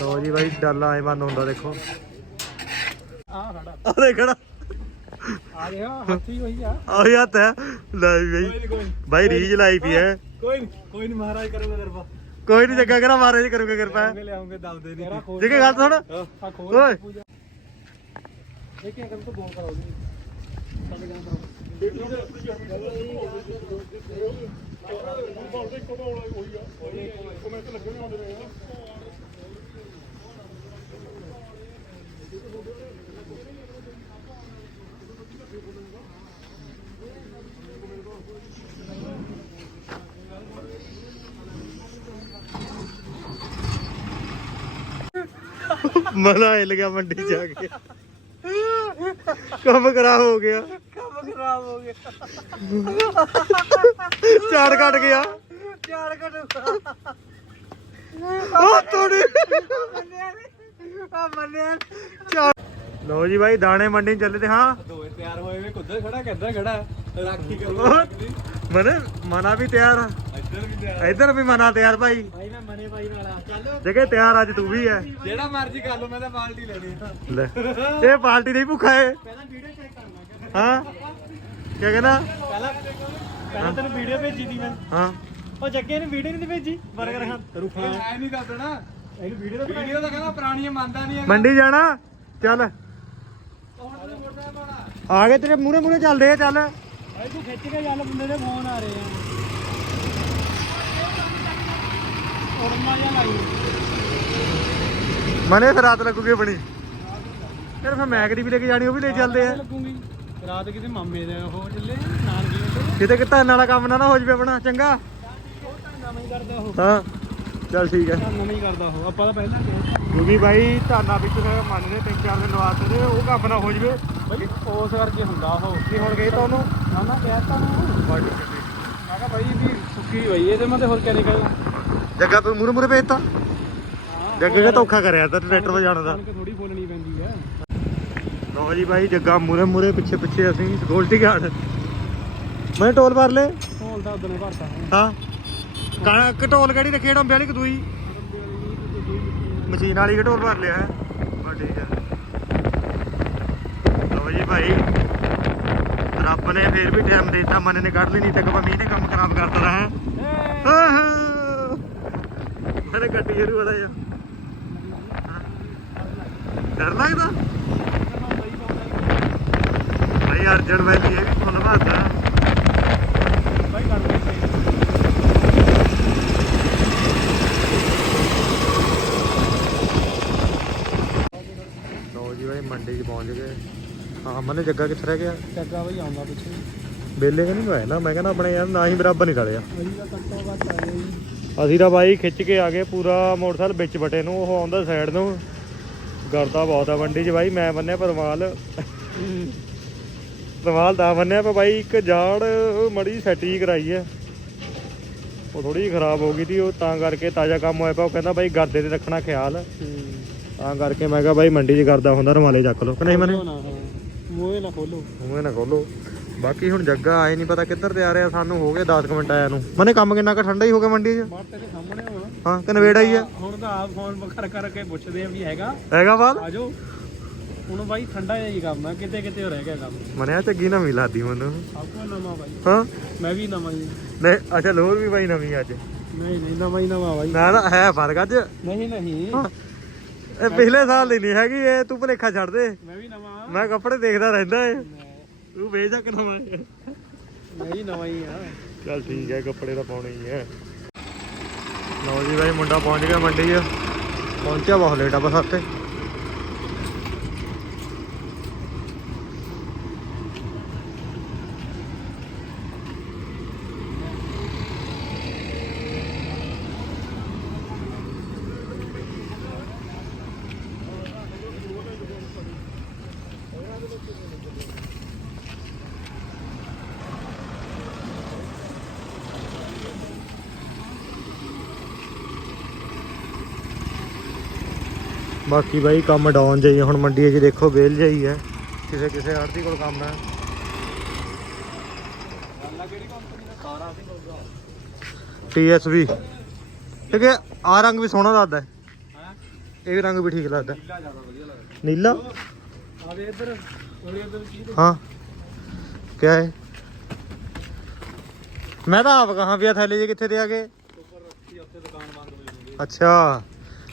ਲੋ ਜੀ ਬਾਈ ਡਾਲਾ ਐ ਬੰਦ ਹੁੰਦਾ ਦੇਖੋ। ਆ ਖੜਾ। ਆ ਦੇਖਣਾ ਆ ਰਿਹਾ ਹੱਥੀ ਹੋਈ ਆ। ਆਹੀ ਹੱਥ ਹੈ। ਲੈ ਵੀ ਬਾਈ। ਕੋਈ ਬਾਈ ਰੀਜ ਲਾਈ ਪਈ ਹੈ। ਕੋਈ ਕੋਈ ਨਹੀਂ ਮਹਾਰਾਜ ਕਰੂਗਾ ਦਰਬਾ ਕੋਈ ਨਹੀਂ ਜੱਗਾ ਕਰਾ ਮਾਰੇ ਜੀ ਕਰੂਗਾ ਕਿਰਪਾ। ਲਿਆਉਂਗੇ ਦਲਦੇ ਨਹੀਂ ਜੇ ਗੱਲ ਸੁਣ ਆ ਖੋਲ ਓਏ। ਪੂਜਾ। ਦੇਖਿਆ ਕਰ ਤੋ ਗੋਲ ਕਰਾਓ ਜੀ। ਸਾਡੇ ਜਾਨ ਕਰੋ ਮਲਾ ਹਿੱਲ ਗਿਆ ਮੰਡੀ ਆ ਕੇ। ਕੰਮ ਖਰਾਬ ਹੋ ਗਿਆ। ਕੰਮ ਖਰਾਬ ਹੋ ਗਿਆ। ਝਾੜ ਕੱਟ ਗਿਆ। ਚਾਰ ਘਟ ਉਹ ਤੋੜੀ। ਮੰਨਿਆ ਆ ਮੰਨਿਆ। ਝਾੜ। ਲੋ ਜੀ ਬਾਈ ਦਾਣੇ ਮੰਡੀ ਚੱਲੇ ਤੇ ਹਾਂ। ਦੋਵੇਂ ਤਿਆਰ ਹੋਏ ਵੇ ਕੁੱਧਰ ਖੜਾ ਕਿੱਧਰ ਖੜਾ? ਰਾਖੀ ਕਰੂਗਾ ਮਨੇ ਮਨਾ ਵੀ ਤਿਆਰ ਆ। ਇੱਧਰ ਵੀ ਤਿਆਰ ਇੱਧਰ ਵੀ ਮਨਾ ਤਿਆਰ ਭਾਈ। ਭਾਈ ਮੈਂ ਮਨੇ ਭਾਈ ਨਾਲ ਆ ਚੱਲ। ਜਗੇ ਤਿਆਰ ਅੱਜ ਤੂੰ ਵੀ ਹੈ ਜਿਹੜਾ ਮਰਜ਼ੀ ਕਰ ਲਓ ਮੈਂ ਤਾਂ ਬਾਲਟੀ ਲੈਣੀ ਆ। ਲੈ ਇਹ ਪਾਰਟੀ ਨਹੀਂ ਭੁੱਖਾ ਏ ਪਹਿਲਾਂ ਵੀਡੀਓ ਚੈੱਕ ਕਰਨਾ ਹਾਂ? ਕੀ ਕਹਿੰਦਾ? ਪਹਿਲਾਂ ਪਹਿਲਾਂ ਤੈਨੂੰ ਵੀਡੀਓ ਭੇਜੀ ਦੀ ਮੈਂ। ਹਾਂ। ਉਹ ਜੱਗੇ ਨੇ ਵੀਡੀਓ ਨਹੀਂ ਭੇਜੀ ਬਰਗਰ ਖਾਂ ਤਰੂ ਖਾ ਐ ਨਹੀਂ ਦੱਸਣਾ ਇਹਨੂੰ ਵੀਡੀਓ ਤਾਂ ਵੀਡੀਓ ਤਾਂ ਕਹਿੰਦਾ ਪੁਰਾਣੀਆਂ ਮੰਨਦਾ ਨਹੀਂ ਮੰਡੀ ਜਾਣਾ? ਚੱਲ। ਆ ਗਏ ਤੇਰੇ ਮੂਰੇ ਮੂਰੇ ਚੱਲਦੇ ਆ ਚੱਲ। ਭਾਈ ਤੂੰ ਖਿੱਚ ਕੇ ਚੱਲ ਬੰਦੇ ਦੇ ਫੋਨ ਆ ਰਹੇ ਆ। ਉੜਮਾ ਜਾਂ ਲਾਈ ਮਨੇ ਫਿਰ ਰਾਤ ਲੱਗੂਗੀ ਬਣੀ ਫਿਰ ਫਿਰ ਮੈਗਡੀ ਵੀ ਲੈ ਕੇ ਜਾਣੀ ਉਹ ਵੀ ਲੈ ਚੱਲਦੇ ਆ। ਲੱਗੂਗੀ? ਰਾਤ ਕਿਤੇ ਮਾਮੇ ਦੇ ਉਹ ਚੱਲੇ ਉੱਤੇ ਕਿਤੇ ਕਿਤਾ ਵਾਲਾ ਕੰਮ ਨਾ ਨਾ ਹੋ ਜਵੇ ਆਪਣਾ ਚੰਗਾ। ਉਹ ਕਰਦਾ ਉਹ। ਹਾਂ। ਚੱਲ ਠੀਕ ਹੈ। ਤਾਂ ਨਵਾਂ ਹੀ ਕਰਦਾ ਉਹ ਆਪਾਂ ਤਾਂ ਪਹਿਲਾਂ ਕਿਹਾ ਕਿਉਂਕਿ ਬਾਈ ਧਾਨਾ ਵਿੱਚ ਫਿਰ ਮੰਨਦੇ ਤਿੰਨ ਚਾਰ ਦਿਨ ਲਵਾਤੇ ਤੇ ਉਹ ਕੰਮ ਨਾ ਹੋ ਜਵੇ। ਬਈ ਉਸ ਕਰਕੇ ਹੁੰਦਾ ਉਹ। ਨਹੀਂ ਹੁਣ ਗਏ ਤਾਂ ਉਹਨੂੰ। ਨਾ ਨਾ ਕਹਿਤਾ ਨੂੰ ਮੈਂ ਕਿਹਾ ਭਾਈ ਵੀ ਸੁੱਕੀ ਹੋਈ ਇਹਦੇ ਮੈਂ ਤੇ ਹੋਰ ਕਿਆ ਨਿਕਲਣਾ ਜੱਗਾ ਤੂੰ ਮੂਰੇ ਮੂਰੇ ਭੇਜਤਾ ਜੱਗੇ ਦਾ ਧੋਖਾ ਕਰਿਆ ਤਾਂ ਟਰੈਕਟਰ ਤੇ ਜਾਣ ਦਾ। ਥੋੜੀ ਬੋਲਣੀ ਪੈਂਦੀ ਹੈ। ਲਓ ਜੀ ਬਾਈ ਜੱਗਾ ਮੂਰੇ ਮੂਰੇ ਪਿੱਛੇ ਪਿੱਛੇ ਅਸੀਂ ਗੋਲਟੀ ਗਾਰਡ ਮੈਂ ਟੋਲ ਮਾਰ ਲੈ। ਢੋਲ ਤਾਂ ਉਦੋਂ ਭਰਤਾ ਹੈ ਹਾਂ। ਕਾ ਕਟੋਲ ਕਿਹੜੀ ਰੱਖੀ ਡੰਬੇ ਵਾਲੀ ਕਿ ਦੂਈ? ਮਸ਼ੀਨ ਵਾਲੀ ਘਟੋਲ ਭਰ ਲਿਆ ਹੈ? ਹਾਂ ਠੀਕ ਹੈ। ਲਓ ਜੀ ਭਾਈ। ਰੱਬ ਨੇ ਫੇਰ ਵੀ ਟਾਈਮ ਦਿੱਤਾ, ਮਨ ਨੇ ਕੱਢ ਲਈ, ਨਹੀਂ ਤਾਂ ਕਬਾ ਮੀਂਹ ਨੇ ਕੰਮ ਖਰਾਬ ਕਰ ਦਿੱਤਾ ਹੈ। ਮੇਰੇ ਗੱਡੀ ਸ਼ੁਰੂ ਹੋ ਜਾ ਡਰ ਲੱਗਦਾ ਭਾਈ ਅਰਜਨ ਵੈਲੀ ਇਹ ਵੀ ਫੁੱਲ ਭਰਦਾ ਭਾਈ ਕਰਦੇ ਲਓ ਜੀ ਭਾਈ ਮੰਡੀ 'ਚ ਪਹੁੰਚ ਗਏ ਹਾਂ ਮਨੇ ਜੱਗਾ ਕਿੱਥੇ ਰਹਿ ਗਿਆ? ਚੱਗਾ ਭਾਈ ਆਉਂਦਾ ਪਿੱਛੇ। ਬੇਲੇ ਕਿ ਨਹੀਂ ਨਾ ਮੈਂ ਕਹਿੰਦਾ ਆਪਣੇ ਯਾਰ ਨਾ ਹੀ ਬਰਾਬਰ ਨਹੀਂ ਰਲਿਆ। ਕੱਟੋ ਆ ਅਸੀਂ ਤਾਂ ਬਾਈ ਖਿੱਚ ਕੇ ਆ ਗਏ ਪੂਰਾ ਮੋਟਰਸਾਈਕਲ ਵਿੱਚ ਬਟੇ ਨੂੰ ਉਹ ਆਉਂਦਾ ਸਾਈਡ ਨੂੰ। ਗਰਦਾ ਬਹੁਤ ਆ ਮੰਡੀ 'ਚ ਬਾਈ ਮੈਂ ਬੰਨਿਆ ਪਰਮਾਲ ਪਰਮਾਲ ਦਾ ਬੰਨਿਆ ਪਰ ਬਾਈ ਇੱਕ ਜਾੜ ਮੜੀ ਸੈਟੀ ਕਰਾਈ ਹੈ ਉਹ ਥੋੜੀ ਜਿਹੀ ਖਰਾਬ ਹੋ ਗਈ ਸੀ ਉਹ ਤਾਂ ਕਰਕੇ ਤਾਜ਼ਾ ਕੰਮ ਹੋਇਆ ਪਿਆ ਉਹ ਕਹਿੰਦਾ ਬਾਈ ਗਰਦੇ ਤੇ ਰੱਖਣਾ ਖਿਆਲ। ਤਾਂ ਕਰਕੇ ਮੈਂ ਕਿਹਾ ਬਾਈ ਮੰਡੀ 'ਚ ਕਰਦਾ ਹੁੰਦਾ ਰਮਾਲੇ ਚੱਕ ਲਓ। ਕਿ ਨਹੀਂ ਮਨੇ? ਮੂਹੇ ਨਾ ਖੋਲੋ। ਮੂੰਹ ਨਾ ਖੋਲੋ। ਬਾਕੀ ਹੁਣ ਜੱਗਾ ਆਏ ਨਹੀਂ ਪਤਾ ਕਿੱਧਰ ਤੇ ਆ ਰਿਹਾ ਸਾਨੂੰ ਹੋ ਗਏ 10 ਕੁ ਮਿੰਟ ਆਇਆ ਨੂੰ। ਮਨੇ ਕੰਮ ਕਿੰਨਾ ਕੁ ਠੰਡਾ ਹੀ ਹੋ ਗਿਆ ਮੰਡੀ 'ਚ? ਬਾਹਰ ਤੇਰੇ ਸਾਹਮਣੇ ਹੋਣਾ। ਹਾਂ ਕਿ ਨਵੇੜਾ ਹੀ ਹੈ ਹੁਣ ਤਾਂ ਆਪ ਫੋਨ ਕਰ ਕਰਕੇ ਪੁੱਛਦੇ ਆ ਵੀ ਹੈਗਾ। ਹੈਗਾ ਬਾਤ ਆਜੋ। ਹੁਣ ਬਾਈ ਠੰਡਾ ਜਿਹਾ ਹੀ ਕੰਮ ਆ ਕਿਤੇ ਕਿਤੇ ਹੋ ਰਹਿ ਗਿਆ ਕੰਮ। ਮਨਿਆ ਚੱਗੀ ਨਵੀਂ ਲਾਦੀ ਮੈਨੂੰ। ਸਭ ਕੁਝ ਨਵਾਂ ਬਾਈ। ਹਾਂ? ਮੈਂ ਵੀ ਨਵਾਂ ਹੀ। ਨਹੀਂ ਅੱਛਾ ਲੋਰ ਵੀ ਬਾਈ ਨਵੀਂ ਅੱਜ। ਨਹੀਂ ਨਹੀਂ ਨਵਾਂ ਹੀ ਨਵਾਂ ਬਾਈ। ਨਾ ਨਾ ਹੈ ਫ਼ਰਕ ਅੱਜ। ਨਹੀਂ ਨਹੀਂ। ਇਹ ਪਿਛਲੇ ਸਾਲ ਦੀ ਨਹੀਂ ਹੈਗੀ ਇਹ ਤੂੰ ਭਲੇਖਾ ਛੱਡ ਦੇ। ਮੈਂ ਵੀ ਨਵਾਂ ਮੈਂ ਕੱਪੜੇ ਦੇਖਦਾ ਰਹਿੰਦਾ ਏ। ਤੂੰ ਵੇਚ ਜਾ ਕਿਨਵਾ ਮੈਂ ਵੀ ਨਵਾਂ ਹੀ ਆ ਚੱਲ ਠੀਕ ਹੈ ਕੱਪੜੇ ਤਾਂ ਪਾਉਣੇ ਹੀ ਹੈ। ਲਓ ਜੀ ਬਾਈ ਮੁੰਡਾ ਪਹੁੰਚ ਗਿਆ ਮੰਡੀ 'ਚ। ਪਹੁੰਚਿਆ ਬਹੁਤ ਲੇਟ ਆ ਬਸ ਹੱਥੇ ਬਾਕੀ ਬਾਈ ਕੰਮ ਡਾਊਨ ਜਾਈ ਹੁਣ ਮੰਡੀ 'ਚ ਦੇਖੋ ਵੇਲ ਜਾਈ ਹੈ ਕਿਸੇ ਕਿਸੇ ਆੜਤੀ ਕੋਲ ਕੰਮ ਹੈ TSV ਠੀਕ ਹੈ ਆ ਰੰਗ ਵੀ ਸੋਹਣਾ ਲੱਗਦਾ। ਹੈ ਇਹ ਵੀ ਰੰਗ ਵੀ ਠੀਕ ਲੱਗਦਾ। ਨੀਲਾ? ਜ਼ਿਆਦਾ ਇੱਧਰ ਉਹਦੇ ਕੀ ਹਾਂ। ਕਿਆ ਹੈ ਮੈਂ ਤਾਂ ਆਪ ਕਹਾਂ ਪਿਆ ਥੈਲੇ ਜੇ ਕਿੱਥੇ ਦੇ ਆ ਗਏ? ਅੱਛਾ।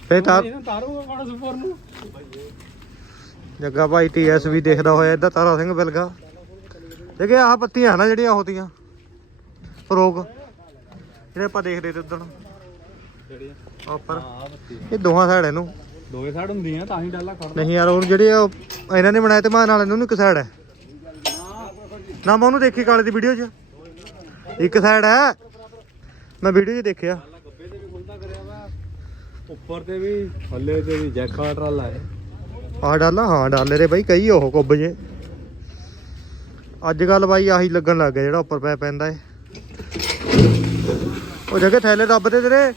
ਫੇ ਤਾਂ ਇਹਨਾਂ ਤਾਰੂਗਾ ਕਾਣਾ ਸੁਪਰ ਨੂੰ। ਜੱਗਾ ਭਾਈ ਟੀਐਸ ਵੀ ਦੇਖਦਾ ਹੋਇਆ ਇੱਧਰ ਤਾਰਾ ਸਿੰਘ ਬਿਲਗਾ। ਜਗੇ ਆਹ ਪੱਤੀਆਂ ਨਾ ਜਿਹੜੀਆਂ ਹੋਤੀਆਂ ਰੋਗ ਜਿਹੜੇ ਆਪਾਂ ਦੇਖਦੇ ਤੇ ਉਦੋਂ ਜਿਹੜੀਆਂ? ਉੱਪਰ। ਇਹ ਦੋਹਾਂ ਸਾਈਡ ਇਹਨੂੰ। ਦੋਵੇਂ ਸਾਈਡ ਹੁੰਦੀਆਂ ਤਾਂ ਹੀ ਡਾਲਾ ਖੜਦਾ। ਨਹੀਂ ਯਾਰ ਉਹਨੂੰ ਜਿਹੜੇ ਉਹ ਇਹਨਾਂ ਨੇ ਬਣਾਏ ਤੇ ਮਾਂ ਨਾਲ ਇਹਨੂੰ ਇੱਕ ਸਾਈਡ ਹੈ। ਨਾ ਮੈਂ ਉਹਨੂੰ ਦੇਖੀ ਕਾਲੇ ਦੀ ਵੀਡੀਓ 'ਚ। ਇੱਕ ਸਾਈਡ ਹੈ। ਮੈਂ ਵੀਡੀਓ 'ਚ ਦੇਖਿਆ ਡਾਲਾ ਗੱਬੇ ਤੇ ਵੀ ਖੁੱਲਦਾ ਕਰਿਆ ਵਾ ਉੱਪਰ ਤੇ ਵੀ, ਥੱਲੇ ਤੇ ਵੀ ਜੈਕਾ ਟਰਾਲਾ ਹੈ। ਆਹ ਡਾਲਾ? ਹਾਂ, ਡਾਲੇ ਦੇ ਬਾਈ, ਕਈ ਉਹ ਕੁੱਬ ਜੇ। ਅੱਜ ਕੱਲ ਬਾਈ ਆਹੀ ਲੱਗਣ ਲੱਗ ਗਿਆ ਜਿਹੜਾ ਉੱਪਰ ਪੈ ਪੈਂਦਾ ਏ। ਉਹ ਜਗੇ, ਥੈਲੇ ਦੱਬ ਦੇ ਤੇਰੇ।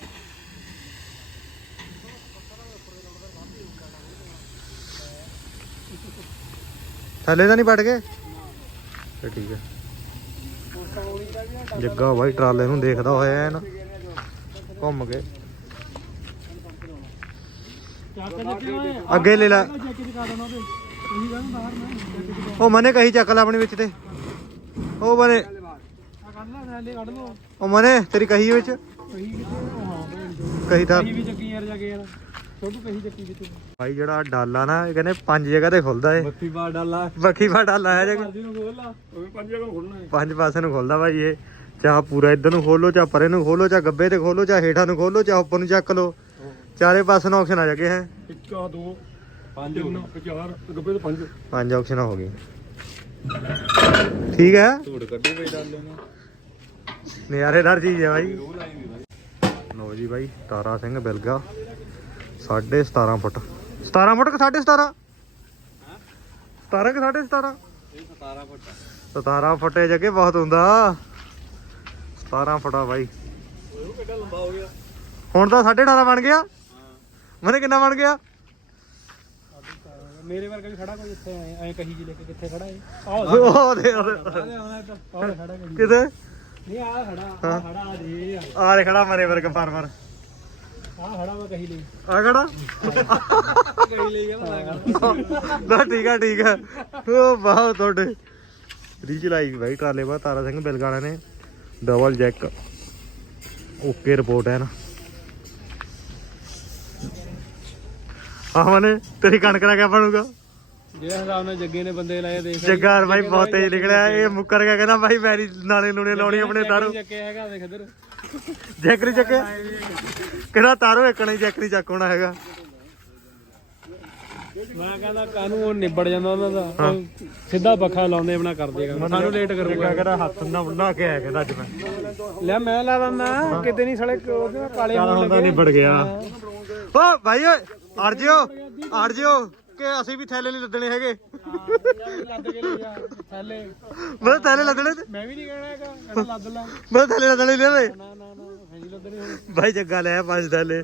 ਥੱਲੇ ਤਾਂ ਨਹੀਂ ਪੜ ਗਏ? ਤੇ ਠੀਕ ਹੈ। ਜੱਗਾ ਬਾਈ ਟਰਾਲੇ ਨੂੰ ਦੇਖਦਾ ਹੋਇਆ ਐਨ। ਘੁੰਮ ਕੇ ਅੱਗੇ ਲੈ ਲੈ। ਉਹ ਮਨੇ ਕਹੀ ਚੱਕ ਲੈ ਆਪਣੀ ਵਿੱਚ ਤੇ। ਉਹ ਮਨੇ। ਉਹ ਮਨੇ ਤੇਰੀ ਕਹੀ ਵਿੱਚ। ਕਹੀ ਤਾਂ ਭਾਈ ਜਿਹੜਾ ਡਾਲਾ ਨਾ ਇਹ ਕਹਿੰਦੇ ਪੰਜ ਜਗ੍ਹਾ ਤੇ ਖੁੱਲਦਾ ਏ ਬੱਤੀ ਬਾਰ ਡਾਲਾ ਬੱਖੀ ਫਾ ਡਾਲਾ ਹੈ ਲਾ। ਜਗ੍ਹਾ ਪੰਜ ਪਾਸੇ ਨੂੰ ਖੁੱਲਦਾ ਭਾਈ ਇਹ। ਚਾਹ ਪੂਰਾ ਇੱਧਰ ਨੂੰ ਖੋਲੋ ਚਾਹ ਪਰੇ ਨੂੰ ਖੋਲੋ ਚਾਹ ਗੱਬੇ ਤੇ ਖੋਲੋ ਚਾਹ ਹੇਠਾਂ ਨੂੰ ਖੋਲੋ ਚਾਹ ਉੱਪਰ ਨੂੰ ਚੱਕ ਲਓ। ਚਾਰੇ ਪਾਸੇ ਨੂੰ ਆਪਸ਼ਨ ਆ ਜਗੇ ਹੈ? ਇੱਕ ਆ ਦੋ ਪੰਜ ਤਿੰਨ ਚਾਰ ਗੱਬੇ ਤੇ ਪੰਜ। ਪੰਜ ਆਪਸ਼ਨ ਹੋ ਗਈ ਠੀਕ ਹੈ? ਧੂੜ ਕੱਢੀ ਪਈ ਡਾਲੇ ਨੇ। ਨਜ਼ਾਰੇਦਾਰ ਚੀਜ਼ ਹੈ ਬਾਈ। ਲਓ ਜੀ ਬਾਈ ਤਾਰਾ ਸਿੰਘ ਬਿਲਗਾ 17.5 ਫੁੱਟ। 17 ਫੁੱਟ ਕਿ 17.5 17 ਕਿ 17.5 ਇਹ 17 ਫੁੱਟ 17 ਫੁੱਟੇ ਜੱਗੇ ਬਹੁਤ ਹੁੰਦਾ। 17 ਫੁੱਟਾ ਬਾਈ। ਉਹ ਕਿੱਡਾ ਲੰਬਾ ਹੋ ਗਿਆ। ਹੁਣ ਤਾਂ 18.5 ਬਣ ਗਿਆ। ਮਨੇ ਕਿੰਨਾ ਬਣ ਗਿਆ? ਮੇਰੇ ਵਰਗਾ ਵੀ ਖੜਾ ਕੋਈ ਇੱਥੇ ਐ ਕਹੀ ਜੀ ਲੈ ਕੇ ਕਿੱਥੇ ਖੜਾ ਆਹ ਉਹ ਦੇ ਖੜਾ ਕਿਤੇ ਨਹੀਂ ਆ ਖੜਾ ਆ ਖੜਾ ਆ ਜੀ ਆ ਆ ਦੇ ਖੜਾ ਮਰੇ ਵਰਗ ਪਰ ਪਰ ਖੜਾ ਵਾ ਕਹੀ ਲਈ। ਆ ਖੜਾ? ਕਹੀ ਲਈ ਆ ਨਾ ਠੀਕ ਆ ਠੀਕ ਆ। ਉਹ ਬਹੁਤ ਤੁਹਾਡੇ। ਰੀਚ ਲਾਈ ਬਾਈ ਟਰਾਲੇ ਬਾ ਤਾਰਾ ਸਿੰਘ ਬਿਲਗਾਣਾ ਨੇ। ਡਬਲ ਜੈਕ ਓਕੇ ਰਿਪੋਰਟ ਹੈ ਨਾ। ਆਹ ਮਨੇ ਤੇਰੀ ਕਣਕ ਦਾ ਕਿਆ ਬਣੂਗਾ? ਜਿਹੜਾ ਹਿਸਾਬ ਨਾਲ ਜੱਗੇ ਨੇ ਬੰਦੇ ਲਾਏ ਦੇਖ ਜੱਗਾਰ ਬਾਈ ਬਹੁਤ ਤੇਜ਼ ਨਿਕਲਿਆ ਇਹ ਮੁੱਕਰ ਗਿਆ ਕਹਿੰਦਾ ਬਾਈ ਮੈਰੀ ਨਾਲੇ ਨੂਣੇ ਲਾਉਣੀ ਆਪਣੇ ਤਾਰੋ ਚੱਕੇ ਹੈਗਾ ਦੇਖ ਇਧਰ। ਜੈਕਰੀ ਚੱਕੇ ਕਿਹੜਾ ਤਾਰੋ ਇੱਕ ਨਹੀਂ ਜੈਕਰੀ ਚੱਕ ਹੋਣਾ ਹੈਗਾ। ਮੈਂ ਕਹਿੰਦਾ ਕਾਨੂੰ ਉਹ ਨਿਬੜ ਜਾਂਦਾ ਉਹਨਾਂ ਦਾ। ਸਿੱਧਾ ਪੱਖਾ ਲਾਉਂਦੇ ਆਪਣਾ ਕਰਦੇ ਕੰਮ ਸਾਨੂੰ ਲੇਟ ਕਰੂਗਾ। ਕਹਿੰਦਾ ਹੱਥ ਨਾ ਨਾ ਕੇ ਆਇਆ ਕਹਿੰਦਾ ਅੱਜ ਮੈਂ। ਲੈ ਮੈਂ ਲਾ ਦਿੰਦਾ ਕਿਤੇ ਨਹੀਂ ਨਾਲ ਕਾਲੇ ਹੁੰਦਾ ਨਿਬੜ ਗਿਆ। ਓ ਭਾਈ ਓਏ ਅੜ ਜਿਓ ਅੜ ਜਿਓ ਕਿ ਅਸੀਂ ਵੀ ਥੈਲੇ ਨਹੀਂ ਲੱਦਣੇ ਹੈਗੇ। ਲੱਦ ਕੇ ਲੈ ਜਾ ਥੱਲੇ ਮੈਂ ਥੈਲੇ ਲੱਦਣੇ ਤੇ। ਮੈਂ ਵੀ ਨਹੀਂ ਕਹਿਣਾ ਹੈਗਾ ਕਹਿੰਦਾ ਲੱਦ ਲਾ। ਮੈਂ ਥੈਲੇ ਲੱਦਣੇ ਨਹੀਂ ਲੈ ਨਾ ਨਾ ਨਾ ਨਹੀਂ ਲੱਦਣੇ ਹੁਣ। ਭਾਈ ਜੱਗਾ ਲੈ ਪੰਜ ਥੈਲੇ।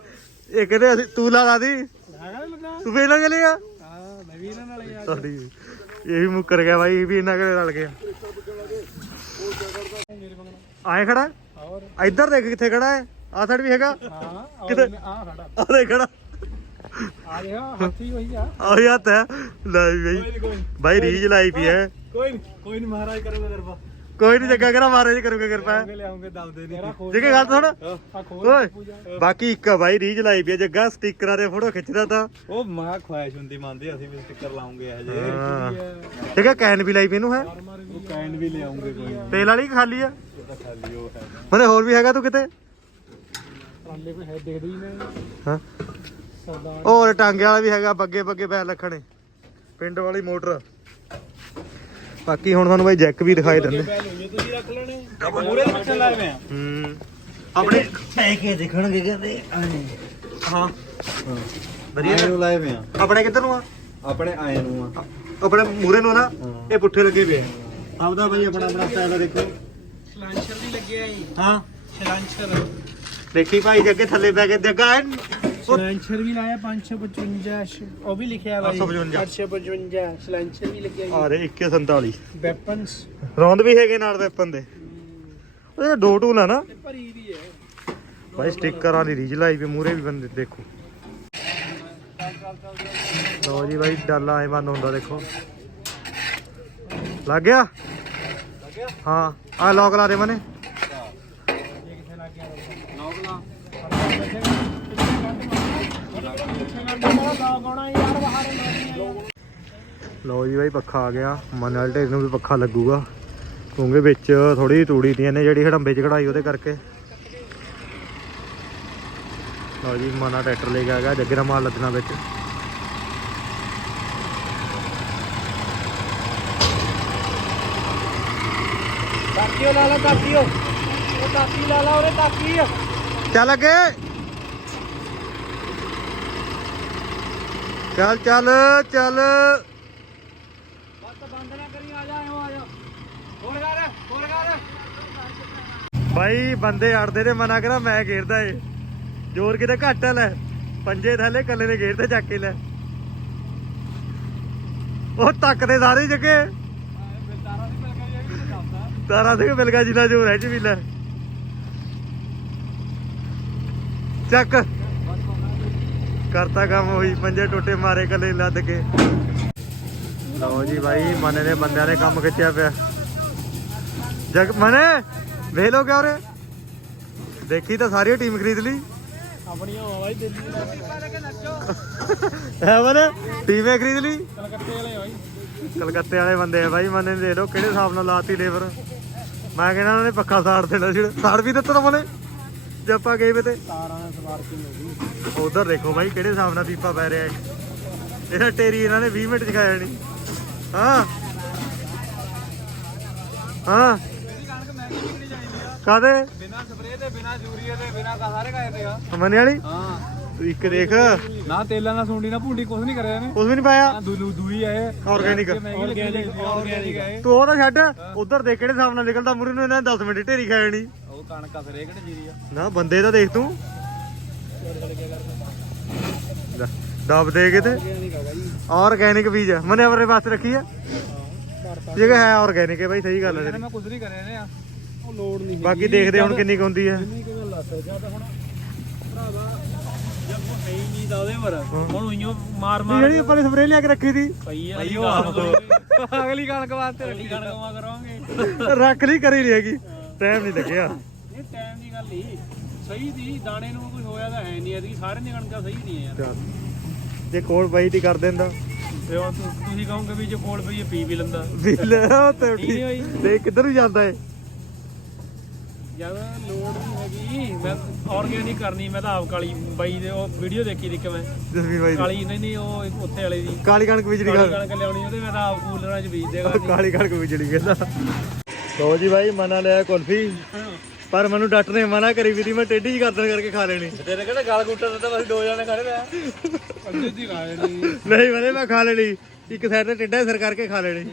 ਇਹ ਕਹਿੰਦੇ ਅਸੀਂ ਤੂੰ ਲਾ ਲਾ ਦੀ। ਹੈਗਾ ਲੱਦਣਾ? ਤੂੰ ਵੇਲਾ ਚਲੇਗਾ ਹਾਂ ਮੈਂ ਵੀ ਇਹਨਾਂ ਨਾਲ ਯਾਰ ਤੁਹਾਡੀ ਇਹ ਵੀ ਮੁੱਕਰ ਗਿਆ ਭਾਈ ਇਹ ਵੀ ਇਹਨਾਂ ਕੋਲ ਰਲ ਗਿਆ। ਆਏ ਖੜਾ? ਇੱਧਰ ਦੇਖ ਕਿੱਥੇ ਖੜਾ ਹੈ। ਆਹ ਸਾਈਡ ਵੀ ਹੈਗਾ। ਹਾਂ ਕਿਤੇ? ਆ ਖੜਾ ਆਹ ਦੇਖ ਖੜਾ। ਆ ਰਿਹਾ ਹੱਥੀ ਹੋਈ ਆ। ਹੀ ਹੱਥ ਹੈ। ਲੈ ਬਈ। ਭਾਈ ਰੀਜ ਲਾਈ ਪਈ ਹੈ। ਕੋਈ ਨਹੀਂ ਕੋਈ ਨਹੀਂ ਮਹਾਰਾਜ ਕਰੂਗਾ ਦਰਬਾ ਕੋਈ ਨਹੀਂ ਜੱਗਾ ਕਰਾ ਮਾਰੇ ਕਰੂਗਾ ਕਿਰਪਾ। ਲਿਆਉਂਗੇ ਦਬਦੇ ਨਹੀਂ ਦੇਖੇ ਗੱਲ ਸੁਣ ਆ ਓਏ ਬਾਕੀ ਇੱਕ ਆ ਬਾਈ ਰੀਜ ਲਾਈ ਪਈ ਆ ਜੱਗਾ ਸਟickਰਾਂ ਦੇ ਫੋਟੋ ਖਿੱਚਦਾ ਤਾਂ। ਉਹ ਮਾਂ ਖੁਆਇਸ਼ ਹੁੰਦੀ ਮੰਨਦੇ ਅਸੀਂ ਵੀ ਸਟicker ਲਾਉਂਗੇ ਹਜੇ। ਹਾਂ। ਹੈ। ਕੈਨ ਵੀ ਲਾਈ ਪਈ ਇਹਨੂੰ ਹੈ। ਉਹ ਕੈਂਡ ਵੀ ਲਿਆਉਂਗੇ ਕੋਈ ਤੇਲ ਵਾਲੀ ਖਾਲੀ ਆ? ਖਾਲੀ ਉਹ ਹੈ। ਮਨੇ ਹੋਰ ਵੀ ਹੈਗਾ ਤੂੰ ਕਿਤੇ? ਟਰਾਲੇ ਪੇ ਹੈ ਦੇਖਦੇ ਹੀ ਨੇ। ਹਾਂ। ਸਰਦਾਰ ਹੋਰ ਟਾਂਗੇ ਵਾਲਾ ਵੀ ਹੈਗਾ ਬੱਗੇ ਬੱਗੇ ਪੈਰ ਰੱਖਣੇ। ਪਿੰਡ ਵਾਲੀ ਮੋਟਰ। ਬਾਕੀ ਹੁਣ ਤੁਹਾਨੂੰ ਬਾਈ ਜੈਕ ਵੀ ਦਿਖਾਈ ਦਿੰਦੇ। ਪਹਿਲ ਹੋਈ ਤੁਸੀਂ ਰੱਖ ਲੈਣੇ ਮੂਰੇ ਦੇ ਪਿੱਛੇ ਲਾਏ ਵੇ ਆ। ਹੂੰ। ਆਪਣੇ ਐ ਕੇ ਦੇਖਣਗੇ ਕਹਿੰਦੇ ਹਾਂ। ਵਧੀਆ। ਨੂੰ ਲਾਏ ਵੇ ਆ। ਆਪਣੇ ਕਿੱਧਰ ਨੂੰ ਆ? ਆਪਣੇ ਆਏ ਨੂੰ ਆ। ਆਪਣੇ ਮੂਰੇ ਨੂੰ ਨਾ? ਹਾਂ। ਇਹ ਪੁੱਠੇ ਲੱਗੇ ਪਏ ਆ। ਆਪਦਾ ਬਾਈ ਆਪਣਾ ਆਪਣਾ ਸਟਾਈਲ ਦੇਖੋ। ਸਲਾਂਸ਼ਰ ਵੀ ਲੱਗਿਆ ਜੀ। ਹਾਂ। ਸਲਾਂਸ਼ਰ ਦੇਖੀ ਭਾਈ ਜੇ ਅੱਗੇ ਥੱਲੇ ਪੈ ਕੇ ਐਨ ਸਲਾਂਸ਼ਰ ਵੀ ਲਾਇਆ 555 ਉਹ ਵੀ ਲਿਖਿਆ ਬਾਈ। 855 855 ਸਲਾਂਸ਼ਰ ਵੀ ਲੱਗਿਆ ਆ ਰੇ 2147 ਵੈਪਨਸ ਰੌਂਦ ਵੀ ਹੈਗੇ ਨਾਲ ਵੈਪਨ ਦੇ। ਉਹ ਡੋ ਟੂਲ ਆ ਨਾ। ਭਰੀ ਦੀ ਹੈ। ਭਾਈ ਸਟickਰਾਂ ਦੀ ਰੀਜ ਲਾਈ ਵੀ ਮੂਰੇ ਵੀ ਬੰਦੇ ਦੇਖੋ। ਲਓ ਜੀ ਬਾਈ ਡਾਲਾ ਐ ਬੰਦ ਹੁੰਦਾ ਦੇਖੋ। ਲੱਗ ਗਿਆ? ਹਾਂ ਆ ਲੌਕ ਲਾ ਦੇ ਮਨੇ। ਲਓ ਜੀ ਬਾਈ ਪੱਖਾ ਆ ਗਿਆ। ਮਨ ਵਾਲੇ ਢੇਰ ਨੂੰ ਵੀ ਪੱਖਾ ਲੱਗੂਗਾ। ਕਿਉਂਕਿ ਵਿੱਚ ਥੋੜੀ ਤੂੜੀ ਦੀਆਂ ਨੇ ਜਿਹੜੀ ਹੜੰਬੇ ਚ ਕਢਾਈ ਉਹਦੇ ਕਰਕੇ। ਲਓ ਜੀ ਮਨਾ ਟਰੈਕਟਰ ਲੈ ਕੇ ਆ ਗਿਆ ਜੱਗੇ ਦਾ ਮਾਲ ਲੱਗਣਾ ਵਿੱਚ। ਤਾਕੀਓ ਲਾ ਲਾ ਤਾਕੀਓ। ਉਹ ਤਾਕੀ ਲਾ ਲਾ ਉਹਨੇ ਤਾਕੀ ਚੱਲ ਅੱਗੇ। ਚੱਲ ਚੱਲ ਚੱਲ ਬਸ ਬੰਦ ਨਾ ਕਰੀ ਆ ਜਾ ਆਇਓ ਆ ਜਾ ਹੋਰ ਕਰ ਹੋਰ ਕਰ ਬਾਈ, ਬੰਦੇ ਅੜਦੇ ਨੇ ਮਨਾ ਕਰਾ, ਮੈਂ ਘੇਰਦਾ ਏ। ਜ਼ੋਰ ਕਿਤੇ ਘੱਟ ਆ, ਲੈ। ਪੰਜੇ ਥੱਲੇ ਕੱਲੇ ਨੇ ਘੇਰਦੇ ਚੱਕ ਕੇ ਲੈ। ਉਹ ਤੱਕਦੇ ਸਾਰੇ ਜੱਗੇ। ਤਾਰਾ ਸਿੰਘ ਮਿਲ ਗਿਆ ਜਿੰਨਾ ਜ਼ੋਰ ਹੈ ਚ ਵੀ, ਲੈ। ਚੱਕ। ਕਰਤਾ ਕੰਮ ਹੋਈ ਪੰਜੇ ਟੋਟੇ ਮਾਰੇ ਕੱਲੇ ਲੱਦ ਕੇ। ਲਓ ਜੀ ਬਾਈ, ਮਨੇ ਨੇ ਬੰਦਿਆਂ ਨੇ ਕੰਮ ਖਿੱਚਿਆ ਪਿਆ। ਜਗ ਮਨੇ! ਵੇਖ ਲੋ ਕਿਆ ਉਰੇ ਦੇਖੀ ਤਾਂ ਸਾਰੀ ਟੀਮ ਖਰੀਦ ਲਈ। ਆਪਣੀਆਂ ਹੋ ਦਿੱਲੀ ਹੈ ਟੀਮੇ ਖਰੀਦ ਲਈ। ਕਲਕੱਤੇ ਵਾਲੇ ਬਾਈ। ਕਲਕੱਤੇ ਵਾਲੇ ਬੰਦੇ ਆ ਬਾਈ ਮਨੇ ਦੇ ਲੋ ਕਿਹੜੇ ਹਿਸਾਬ ਨਾਲ ਲਾਤੀ ਲੇਬਰ। ਮੈਂ ਕਹਿੰਦਾ ਉਹਨਾਂ ਨੇ ਪੱਖਾ ਸਾੜ ਦੇਣਾ ਸੀ ਸਾੜ ਵੀ ਦਿੱਤਾ ਤਾਂ ਮਨੇ ਜੇ ਆਪਾਂ ਗਏ ਵੇ ਤੇ ਤਾਰਾਂ ਨਾਲ ਸਵਾਰ ਕੇ ਹੋ ਗਈ ਉਧਰ ਦੇਖੋ ਬਾਈ ਕਿਹੜੇ ਹਿਸਾਬ ਨਾਲ ਦੀਪਾ ਪੈ ਰਿਹਾ ਹੈ। ਇਹਦਾ ਟੇਰੀ ਇਹਨਾਂ ਨੇ 20 ਮਿੰਟ ਚ ਖਾਇਆ ਨਹੀਂ। ਹਾਂ। ਹਾਂ। ਕਾਦੇ ਬਿਨਾ ਸਪਰੇਅ ਤੇ ਬਿਨਾ ਯੂਰੀਆ ਤੇ ਬਿਨਾ ਸਾਰੇ ਕਾਇ ਤੇ ਆ। ਮਨੇ ਵਾਲੀ? ਹਾਂ। ਇੱਕ ਦੇਖ। ਨਾ ਤੇਲਾਂ ਨਾਲ ਸੁੰਡੀ ਨਾ ਭੁੰਡੀ ਕੁਝ ਨਹੀਂ ਕਰਿਆ ਇਹਨੇ। ਉਸ ਵੀ ਨਹੀਂ ਪਾਇਆ? ਆ ਦੂਲੂ ਦੂਈ ਆਏ। Organic। ਆਰਗੈਨਿਕ ਆਰਗੈਨਿਕ ਤੂੰ ਉਹਦਾ ਛੱਡ। ਉਧਰ ਦੇਖ ਕਿਹੜੇ ਹਿਸਾਬ ਨਾਲ ਨਿਕਲਦਾ ਮੁਰੇ ਨੂੰ ਇਹਨਾਂ ਨੇ 10 ਮਿੰਟ ਢੇਰੀ ਨਹੀਂ ਉਹ ਕਣਕ ਸਰੇ ਕਿਹੜੀ ਜੀਰੀ ਆ? ਨਾ ਬੰਦੇ ਤਾਂ ਦੇਖ ਤੂੰ। ਦਬ ਦੇ ਕੇ ਤੇ ਆਰਗੈਨਿਕ ਆ ਬੀਜ ਆ। ਮਨੇ ਆਪਣੇ ਵਾਸਤੇ ਰੱਖੀ ਆ। ਜਿਹੜਾ ਹੈ ਆਰਗੈਨਿਕ ਹੈ ਬਾਈ ਸਹੀ ਗੱਲ ਹੈ ਮੈਂ ਕੁਝ ਨਹੀਂ ਕਰਿਆ ਇਹਨੇ ਆ। ਉਹ ਲੋੜ ਨਹੀਂ ਬਾਕੀ ਦੇਖਦੇ ਹੁਣ ਕਿੰਨੀ ਕੁ ਹੁੰਦੀ ਹੈ ਕਿੰਨੀ ਕਿਵੇਂ ਲੱਤ ਜਦ ਹੁਣ ਭਰਾਵਾ ਜਦ ਉਹ ਹੈ ਹੀ ਨਹੀਂ ਤਾਂ ਉਹਦੇ ਪਰ। ਹੁਣ ਉਈਓ ਮਾਰ ਇਹ ਮਾਰ ਜਿਹੜੀ ਆਪਾਂ ਨੇ ਸਪਰੇਅ ਲਿਆ ਕੇ ਰੱਖੀ ਦੀ ਪਈ ਆ ਅਗਲੀ ਕਣਕ ਵਾਸਤੇ ਅਗਲੀ ਕਣਕ ਵਾ ਕਰਾਂਗੇ। ਰੱਖ ਲਈ ਕਰੀ ਨਹੀਂ ਹੈਗੀ। ਟਾਈਮ ਨਹੀਂ ਲੱਗਿਆ। ਇਹ ਟਾਈਮ ਦੀ ਗੱਲ ਹੀ ਸਹੀ ਦੀ ਦਾਣੇ ਨੂੰ ਕੁਝ ਹੋਇਆ ਤਾਂ ਹੈ ਨਹੀਂ ਇਹਦੀ ਸਾਰੇ ਦੀਆਂ ਕਣਕਾਂ ਸਹੀ ਨਹੀਂ ਹੈ ਯਾਰ। ਜੇ ਕੋਲ ਬਾਈ ਦੀ ਕਰ ਦਿੰਦਾ। ਤੇ ਹੁਣ ਤੁ- ਤੁਸੀਂ ਕਹੋਗੇ ਵੀ ਜੇ ਕੋਲ ਪਈ ਇਹ ਪੀ ਵੀ ਲੈਂਦਾ। ਵੀ ਲੈ ਤੇ ਠੀਕ ਨਹੀਂ ਹੋਈ। ਤੇ ਕਿੱਧਰ ਨੂੰ ਜਾਂਦਾ ਏ। ਲੋੜ ਨਹੀਂ ਹੈਗੀ। ਮੈਂ ਆਰਗੈਨਿਕ ਕਰਨੀ ਮੈਂ ਤਾਂ ਆਪ ਕਾਲੀ ਬਾਈ ਦੇ ਉਹ ਵੀਡੀਓ ਦੇਖੀ ਦੀ ਕਿ ਮੈਂ। ਜਸਵੀਰ ਬਾਈ ਦੀ। ਕਾਲੀ ਨਹੀਂ ਨਹੀਂ ਉਹ ਉੱਥੇ ਵਾਲੇ ਦੀ। ਕਾਲੀ ਕਣਕ ਵਿਚੜੀ ਕਾਲੀ ਗੱਲ ਕਣਕ ਲਿਆਉਣੀ ਉਹਦੇ ਮੈਂ ਤਾਂ ਆਪ ਕੂਲਰਾਂ 'ਚ ਬੀਜ ਦੇਗਾ ਕਾਲੀ ਕਣਕ ਵਿਚੜੀ ਕਹਿੰਦਾ। ਲੋ ਜੀ ਬਾਈ ਮਨਾ ਲਿਆ ਕੁਲਫੀ। ਪਰ ਮੈਨੂੰ ਡਾਕਟਰ ਨੇ ਮਨਾ ਕਰੀ ਵੀ ਦੀ ਮੈਂ ਟੇਢੀ ਜੀ ਗਰਦਨ ਕਰਕੇ ਖਾ ਲੈਣੀ। ਤੇਰੇ ਕਿਹੜਾ ਗਲ ਗੁੱਟਾ ਦਿੱਤਾ ਬਸ ਦੋ ਜਣੇ ਖੜੇ ਰਿਹਾ। ਅੱਧੀ ਦੀ ਖਾ ਲੈਣੀ। ਨਹੀਂ ਮਨੇ ਮੈਂ ਖਾ ਲੈਣੀ। ਇੱਕ ਸਾਈਡ ਤੇ ਟੇਢਾ ਸਿਰ ਕਰਕੇ ਖਾ ਲੈਣੀ।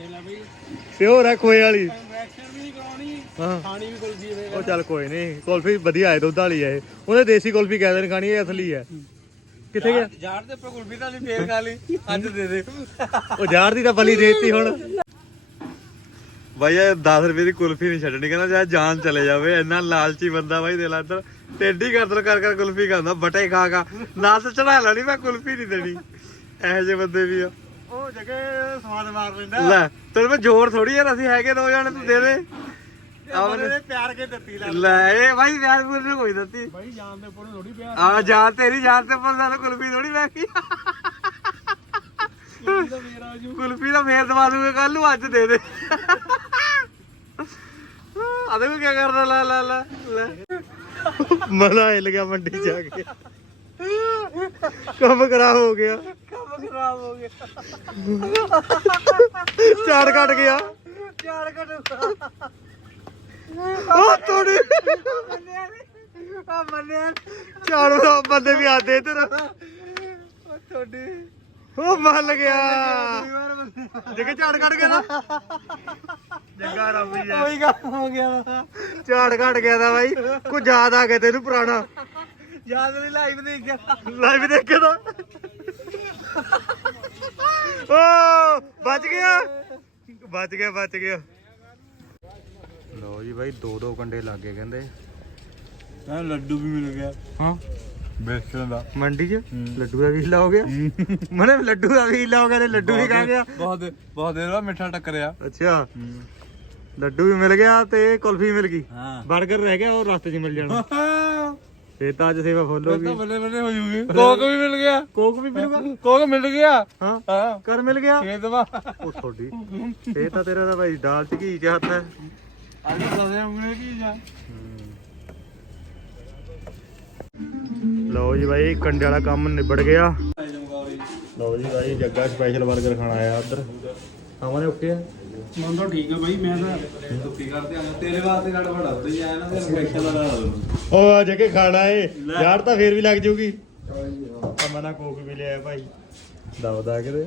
ਪਿਓਰ ਹੈ ਖੋਏ ਵਾਲੀ ਇੰਜੈਕਸ਼ਨ ਵੀ ਨਹੀਂ ਕਰਾਉਣੀ ਹਾਂ ਖਾਣੀ ਵੀ ਕੁਲਫੀ ਦੇ ਉਹ ਚੱਲ ਕੋਈ ਨਹੀਂ ਕੁਲਫੀ ਵਧੀਆ ਹੈ ਦੁੱਧ ਵਾਲੀ ਹੈ ਇਹ। ਉਹਨੇ ਦੇਸੀ ਕੁਲਫੀ ਕਹਿੰਦੇ ਨੇ ਖਾਣੀ ਇਹ ਅਸਲੀ ਹੈ। ਕਿੱਥੇ ਗਿਆ? ਜਾੜ ਤੇ ਆਪਾਂ ਕੁਲਫੀ ਤਾਂ ਨਹੀਂ ਫੇਰ ਖਾ ਲਈ। ਅੱਜ ਦੇ ਦੇ। ਉਹ ਜ਼ਾਰ ਦੀ ਤਾਂ ਬਲੀ ਦੇਤੀ ਹੁਣ। ਬਾਈ ਇਹ 10 ਰੁਪਏ ਦੀ ਕੁਲਫੀ ਨਹੀਂ ਛੱਡਣੀ ਕਹਿੰਦਾ ਜਾਂ ਜਾਨ ਚਲੇ ਜਾਵੇ ਇੰਨਾ ਲਾਲਚੀ ਬੰਦਾ ਬਾਈ ਦੇ ਇੱਧਰ। ਟੇਢੀ ਗਰਦਨ ਕਰ ਕਰ ਕੁਲਫੀ ਖਾਂਦਾ ਬਟੇ ਖਾ ਖਾ। ਨਾ ਤਾਂ ਚੜਾ ਲੈਣੀ ਮੈਂ ਕੁਲਫੀ ਨਹੀਂ ਦੇਣੀ। ਇਹੋ ਜਿਹੇ ਬੰਦੇ ਵੀ ਆ। ਉਹ ਜਗੇ ਸਵਾਦ ਮਾਰ ਲੈਂਦਾ। ਲੈ ਤੈਨੂੰ ਮੈਂ ਜ਼ੋਰ ਥੋੜੀ ਯਾਰ ਅਸੀਂ ਹੈਗੇ ਦੋ ਜਾਣੇ ਤੂੰ ਦੇ ਦੇ। ਆਵਨੇ ਪਿਆਰ ਕੇ ਦਿੱਤੀ ਲੈ। ਇਹ ਬਾਈ ਪਿਆਰ ਪੂਰ ਨੂੰ ਕੋਈ ਦਿੱਤੀ। ਬਾਈ ਜਾਨ ਦੇ ਉੱਪਰ ਥੋੜੀ ਪਿਆ ਆ ਜਾਨ ਤੇਰੀ ਜਾਨ ਤੇ ਪਰ ਸਾਨੂੰ ਕੁਲਫੀ ਥੋੜੀ ਮੈਂ ਕੀ ਕੁਲਫੀ ਤਾਂ ਮੇਰਾ ਜੂ। ਕੁਲਫੀ ਦਾ ਫੇਰ ਦਵਾ ਦੂੰਗਾ ਕੱਲ ਨੂੰ ਅੱਜ ਦੇ ਦੇ। ਆ ਦੇਖੋ ਕੀ ਕਰਦਾ ਲੈ ਲੈ ਲੈ ਲੈ। ਮਲਾ ਹਿੱਲ ਗਿਆ ਮੰਡੀ ਚ ਆ ਕੇ। ਕੰਮ ਖਰਾਬ ਹੋ ਗਿਆ। ਕੰਮ ਖਰਾਬ ਹੋ ਗਿਆ। ਝਾੜ ਕੱਟ ਗਿਆ। ਚਾਰ ਘਟ ਉਹ ਤੋੜੀ। ਆ ਮੰਨਿਆ ਝਾੜ ਬਰਾ ਬੰਦੇ ਵੀ ਆਦੇ ਇਧਰ। ਉਹ ਤੁਹਾਡੀ ਉਹ ਮੱਲ ਗਿਆ। ਜਗੇ ਝਾੜ ਕੱਟ ਗਿਆ ਨਾ? ਜੱਗਾ ਰਾਮੀ ਜਾ ਕੋਈ ਕੰਮ ਹੋ ਗਿਆ ਝਾੜ ਕੱਟ ਗਿਆ ਦਾ ਬਾਈ। ਕੋਈ ਯਾਦ ਆ ਗਿਆ ਤੈਨੂੰ ਪੁਰਾਣਾ? ਯਾਦ ਨਹੀਂ ਲਾਈਵ ਦੇਖ ਗਿਆ ਲਾਈਵ ਦੇਖੇ ਤਾਂ। ਓ ਬਚ ਗਿਆ। ਬਚ ਗਿਆ ਬਚ ਗਿਆ। ਲਓ ਜੀ ਬਾਈ ਦੋ ਦੋ ਕੰਡੇ ਲੱਗ ਕਹਿੰਦੇ। ਲੱਡੂ ਵੀ ਮਿਲ ਗਿਆ। ਹਾਂ। ਬੇਸਣ ਦਾ। ਮੰਡੀ 'ਚ? ਲੱਡੂ ਦਾ ਵੀ ਲਾ ਹੋ। ਗਿਆ ਮਨੇ ਲੱਡੂ ਦਾ ਵੀ ਲਾ ਹੋ ਗਿਆ ਤੇ ਲੱਡੂ ਵੀ ਖਾ ਗਿਆ? ਬਹੁਤ ਬਹੁਤ ਦੇਰ ਬਾਅਦ ਮਿੱਠਾ ਟੱਕਰਿਆ। ਅੱਛਾ। ਲੱਡੂ ਵੀ ਮਿਲ ਗਿਆ ਤੇ ਕੁਲਫੀ ਮਿਲ ਗਈ। ਹਾਂ। 버ਗਰ ਰਹਿ ਗਿਆ ਉਹ ਰਸਤੇ 'ਚ ਮਿਲ ਜਾਣਾ। ਫੇਰ ਤਾਂ ਅੱਜ ਸੇਵਾ ਫੁੱਲ ਹੋ ਫਿਰ ਤਾਂ ਗਈ। ਬੱਲੇ ਬੱਲੇ ਹੋ ਜੂਗੀ ਕੋਕ ਵੀ ਮਿਲ ਗਿਆ। ਕੋਕ ਵੀ ਮਿਲੂਗਾ? ਕੋਕ ਮਿਲ ਗਿਆ। ਹਾਂ। ਕਰ ਮਿਲ ਗਿਆ? ਇਹ ਦਵਾ ਉਹ ਤੁਹਾਡੀ। ਇਹ ਤਾਂ ਤੇਰਾ ਤਾਂ ਭਾਈ ਦਾਲ ਚ ਘੀ ਚ ਹੱਥ ਹੈ। ਅੱਜ ਕੀ ਜਾ? ਲਓ ਜੀ ਭਾਈ ਕੰਡੇ ਵਾਲਾ ਕੰਮ ਨਿਬੜ ਗਿਆ। ਲਓ ਜੀ ਭਾਈ ਜੱਗਾ ਸਪੈਸ਼ਲ 버ਗਰ ਖਾਣ ਆਇਆ ਉਧਰ। ਆਵਾਂ ਓਕੇ ਆ? ਮਨ ਤਾਂ ਠੀਕ ਆ ਬਾਈ ਮੈਂ ਤਾਂ ਦੁੱਖੀ ਕਰਦੇ ਆ। ਤੇਰੇ ਵਾਸਤੇ ਘੱਟ ਵੱਡਾ ਥੋੜੀ ਆਇਆ ਨਾ ਤੇ ਇਨਫੈਕਸ਼ਨ ਦਾ ਲਾ ਦੋ। ਉਹ ਆ ਜੱਗੇ ਖਾਣਾ ਏ। ਯਾਰ ਤਾਂ ਫੇਰ ਵੀ ਲੱਗ ਜੂਗੀ ਆ ਮੈਂ ਨਾ ਕੋਕ ਵੀ ਲਿਆ ਭਾਈ। ਦਵਦਾ ਕਿਤੇ